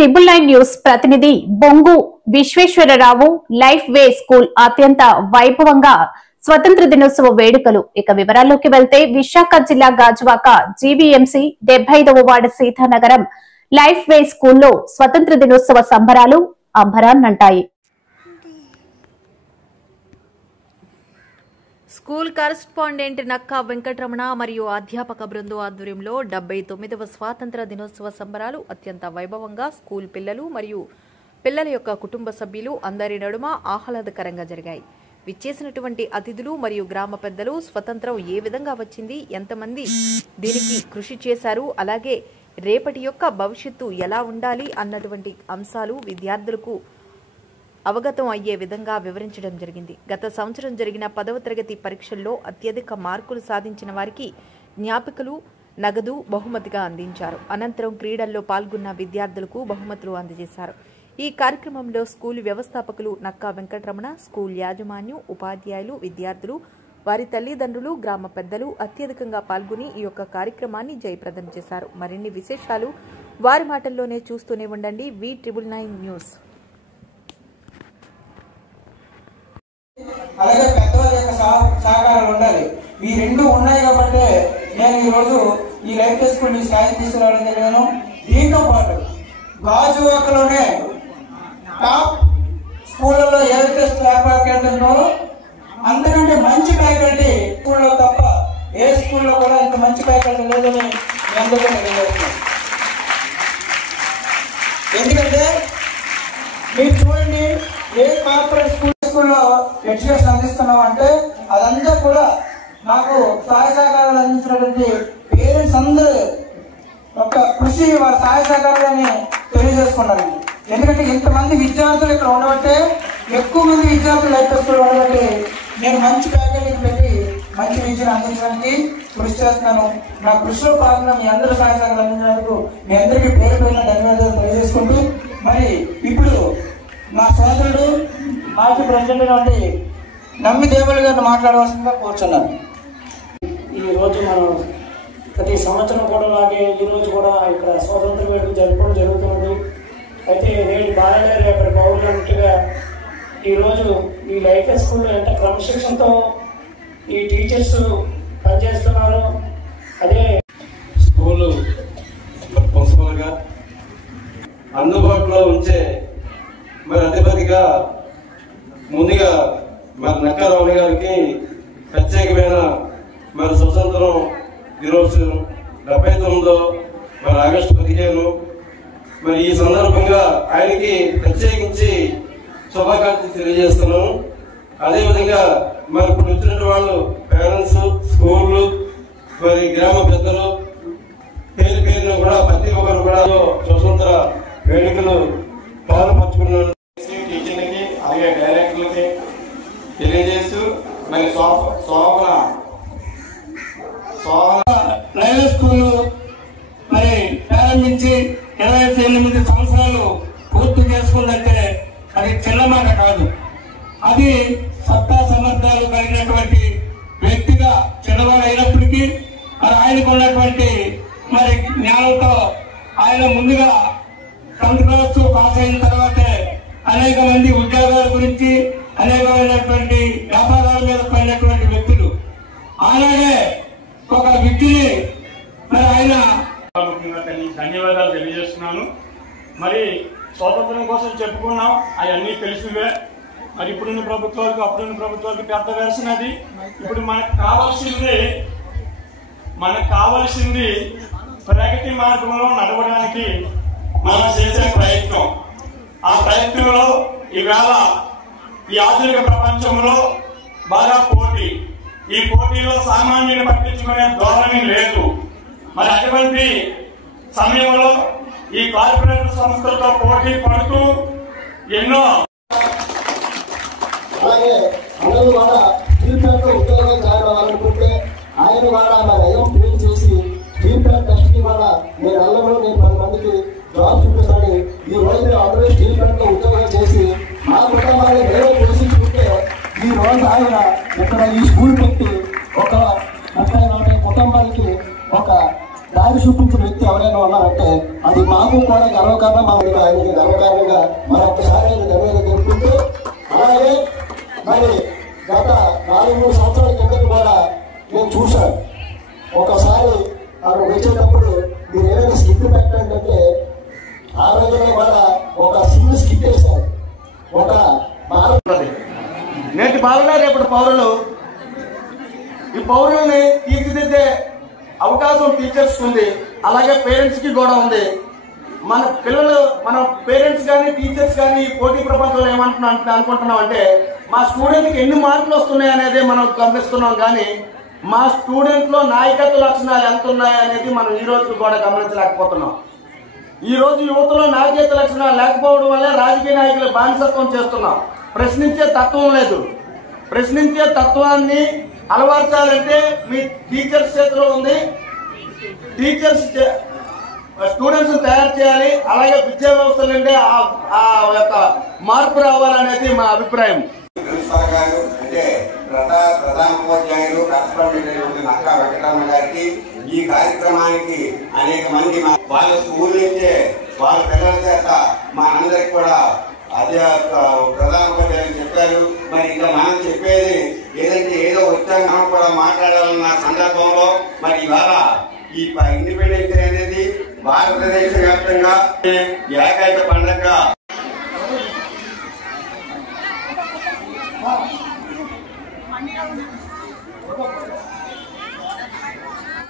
9 news ప్రతినిధి బొంగు Visweswara Rao life way school అత్యంత వైభవంగా స్వతంత్ర దినోత్సవ వేడుకలు. ఇక వివరాల్లోకి వెళ్తే విశాఖ జిల్లా గాజువాక జీవీఎంసీ 75వ వార్డు సీతానగరం లైఫ్ వే స్కూల్లో స్వతంత్ర దినోత్సవ సంబరాలు అంబరాన్నంటాయి. స్కూల్ కరెస్పాండెంట్ నక్కా వెంకటరమణ మరియు అధ్యాపక బృందం ఆధ్వర్యంలో 79వ స్వాతంత్ర దినోత్సవ సంబరాలు అత్యంత వైభవంగా స్కూల్ పిల్లలు మరియు పిల్లల యొక్క కుటుంబ సభ్యులు అందరి నడుమ ఆహ్లాదకరంగా జరిగాయి. విచ్చేసినటువంటి అతిథులు మరియు గ్రామ పెద్దలు స్వతంత్రం ఏ విధంగా వచ్చింది, ఎంతమంది దీనికి కృషి చేశారు, అలాగే రేపటి యొక్క భవిష్యత్తు ఎలా ఉండాలి అన్నటువంటి అంశాలు విద్యార్థులకు అవగతం అయ్యే విధంగా వివరించడం జరిగింది. గత సంవత్సరం జరిగిన 10వ తరగతి పరీక్షల్లో అత్యధిక మార్కులు సాధించిన వారికి జ్ఞాపికలు, నగదు బహుమతిగా అందించారు. అనంతరం క్రీడల్లో పాల్గొన్న విద్యార్థులకు బహుమతులు అందజేశారు. ఈ కార్యక్రమంలో స్కూల్ వ్యవస్థాపకులు నక్కా వెంకటరమణ, స్కూల్ యాజమాన్యం, ఉపాధ్యాయులు, విద్యార్థులు, వారి తల్లిదండ్రులు, గ్రామ పెద్దలు అత్యధికంగా పాల్గొని ఈ యొక్క కార్యక్రమాన్ని జయప్రదం చేశారు. మరిన్ని విశేషాలు వారి మాటల్లోనే చూస్తూనే ఉండండి. V999 news. అలాగే పెద్దవాళ్ళ యొక్క సహకారాలు ఉండాలి. ఈ రెండు ఉన్నాయి కాబట్టి నేను ఈరోజు ఈ లైఫ్ స్కూల్ ని స్థాయి తీసుకురావడం జరిగాను. దీంతో పాటు గాజువాకలోనే టాప్ స్కూళ్లలో ఏదైతే స్టాఫ్ ఫ్యాకల్టీ ఉన్నారో అంతకంటే మంచి ఫ్యాకల్టీ స్కూల్లో తప్ప ఏ స్కూల్లో కూడా ఇంత మంచి ఫ్యాకల్టీ లేదని అందరికీ తెలియజేస్తున్నాను. ఎందుకంటే మీరు చూడండి, ఏ కార్పొరేట్ స్కూల్లో ఎడ్యుకేషన్ అందిస్తున్నాం అంటే అదంతా కూడా నాకు సహాయ సహకారాలు అందించినటువంటి పేరెంట్స్ అందరూ ఒక కృషి, వారి సహాయ సహకారాలని తెలియజేసుకున్నాను. ఎందుకంటే ఇంతమంది విద్యార్థులు ఇక్కడ ఉండబట్టే, ఎక్కువ మంది విద్యార్థులు లైఫ్ స్కూల్ ఉండబట్టి నేను మంచి ఫ్యాకల్టీని పెట్టి మంచి విద్యను అందించడానికి కృషి చేస్తున్నాను. నా కృషిలో భాగంగా మీ అందరూ సహాయ సహకారాలు అందించినందుకు మీ అందరికీ పేరు పేరున ధన్యవాదాలు తెలియజేసుకుంటూ, మరి ఇప్పుడు మా సోదరుడు మాజీ ప్రెసిడెంట్ నుండి నమ్మి దేవుళ్ళు గారిని మాట్లాడవలసిందిగా కోరుచున్నాను. ఈ రోజు మనం ప్రతి సంవత్సరం కూడా లాగే ఈ రోజు కూడా ఇక్కడ స్వాతంత్ర వేడుక జరపడం జరుగుతున్నది. అయితే నేటి బాలలే రేపటి పౌరులు అన్నట్టుగా ఈరోజు ఈ లైఫ్ స్కూల్లో ఎంత క్రమశిక్షణతో ఈ టీచర్స్ పనిచేస్తున్నారు. అదే స్కూలు ప్రిన్సిపల్గా అందుబాటులో ఉంచే మరి అధిపతిగా ముందుగా మరి నక్కా రమణ గారికి ప్రత్యేకమైన మరి స్వతంత్రం దినోత్సవం 79 మరి ఆగస్టు 15 మరి ఈ సందర్భంగా ఆయనకి ప్రత్యేకించి శుభాకాంక్షలు తెలియజేస్తున్నాము. అదేవిధంగా మరి ఇప్పుడు వచ్చిన వాళ్ళు పేరెంట్స్, స్కూళ్ళు, మరి గ్రామ పెద్దలు పేరు పేరును కూడా ప్రతి ఒక్కరు కూడా స్వతంత్ర వేడుకలు పాల్పంచుకున్నారు. టీచర్లకి అలాగే డైరెక్టర్లకి తెలియజేస్తూ మరి లైవ్ స్కూల్ మరి ప్రారంభించి 28 సంవత్సరాలు పూర్తి చేసుకుందంటే అది చిన్న మాట కాదు. అది సత్తా సమర్థాలు కలిగినటువంటి వ్యక్తిగా చిన్నవాడు అయినప్పటికీ మరి ఆయనకు ఉన్నటువంటి మరి జ్ఞానంతో ఆయన ముందుగా 10th క్లాస్ పాస్ అయిన తర్వాతే అనేక మంది ఉద్యోగాల గురించి, అనేకమైనటువంటి వ్యాపారాల మీద పడినటువంటి వ్యక్తులు. అలాగే ఒక వ్యక్తిని మరి ఆయన ధన్యవాదాలు తెలియజేస్తున్నాను. మరి స్వాతంత్రం కోసం చెప్పుకున్నాం, అవన్నీ తెలిసివే. మరి ఇప్పుడున్న ప్రభుత్వాలకు అప్పుడున్న ప్రభుత్వాలకు పెద్ద వేసినది. ఇప్పుడు మనకు కావాల్సింది ప్రగతి మార్గంలో నడవడానికి మనం చేసే ప్రయత్నం. ఆ ప్రయత్నంలో ఈవేళ ఈ ఆధునిక ప్రపంచంలో బాగా పోటీ. ఈ పోటీలో సామాన్యుని పట్టించుకునే ధోరణి లేదు. మరి అటువంటి సమయంలో ఈ కార్పొరేట్ సంస్థలతో పోటీ పడుతూ ఎన్నో అలాగే అందరూ కూడా స్టీల్ ప్లాంట్ లో ఉద్యోగం జాయిన్ అవ్వాలనుకుంటే ఆయన కూడా మరి అయ్యం ట్రైన్ చేసి స్టీల్ ప్లాంట్ టెస్ట్ కి కూడా నేను అల్లంలో నేను 10 మందికి జాబ్ చూపిస్తాను. ఈ రోజు మేము అందరూ స్టీల్ ప్లాంట్ లో ఉద్యోగం చేసి మా కుటుంబాన్ని మేమే పోషించుకుంటే ఈ రోజు ఆయన ఇక్కడ ఈ స్కూల్ పెట్టి ఒక 30-40 కుటుంబాలకి ఒక దారి చూపించిన వ్యక్తి ఎవరైనా ఉన్నారంటే అది మాకు కూడా గర్వకారణం. మాకు ఆయనకి గర్వకారణంగా మరొకసారి ఆయన ధన్యవాదాలు తెలుపుకుంటూ, అలాగే మరి గత 4-3 సంవత్సరాల కిందట కూడా నేను చూశాను. ఒకసారి అక్కడ వచ్చేటప్పుడు మీరు ఏదైనా స్కిట్ పెట్టండి అంటే ఆ రోజుల్లో కూడా ఒక సిమ్ స్కిట్ వేశారు. ఒక నేటి బాలలే రేపటి పౌరులు. ఈ పౌరుల్ని తీర్చిదిద్దే అవకాశం టీచర్స్ ఉంది, అలాగే పేరెంట్స్ కి కూడా ఉంది. మన పిల్లలు, మన పేరెంట్స్ కానీ టీచర్స్ కానీ ఈ పోటీ ప్రపంచంలో అనుకుంటున్నాం అంటే మా స్టూడెంట్కి ఎన్ని మార్కులు వస్తున్నాయి అనేది మనం గమనిస్తున్నాం, కానీ మా స్టూడెంట్ లో నాయకత్వ లక్షణాలు ఎంత ఉన్నాయి అనేది మనం ఈ రోజు కూడా గమనించలేకపోతున్నాం. ఈ రోజు యువతలో నాయకత్వ లక్షణాలు లేకపోవడం వల్ల రాజకీయ నాయకులు బానిసత్వం చేస్తున్నాం. ప్రశ్నించే తత్వం లేదు. ప్రశ్నించే తత్వాన్ని అలవర్చాలంటే మీ టీచర్స్ చేతిలో ఉంది. టీచర్స్ స్టూడెంట్స్ తయారు చేయాలి, అలాగే విద్యా వ్యవస్థ నుండి ఆ యొక్క మార్పు రావాలనేది మా అభిప్రాయం. ప్రిన్సిపాల్ గారు అంటే ప్రధానోపాధ్యాయులు కరస్పాండెంట్ నక్కా వెంకటరమణ గారికి, ఈ కార్యక్రమానికి అనేక మంది వాళ్ళ స్కూల్ నుంచే వాళ్ళ పిల్లల చేత మనందరికి కూడా ప్రధానోపాధ్యాయులు చెప్పారు. మరి ఇంకా మనం చెప్పేది ఏదంటే ఏదో వచ్చాక మనం కూడా మాట్లాడాలన్న సందర్భంలో మరి ఇవాళ ఈ ఇండిపెండెన్స్ డే అనేది భారతదేశ వ్యాప్తంగా ఏకైక పండుగ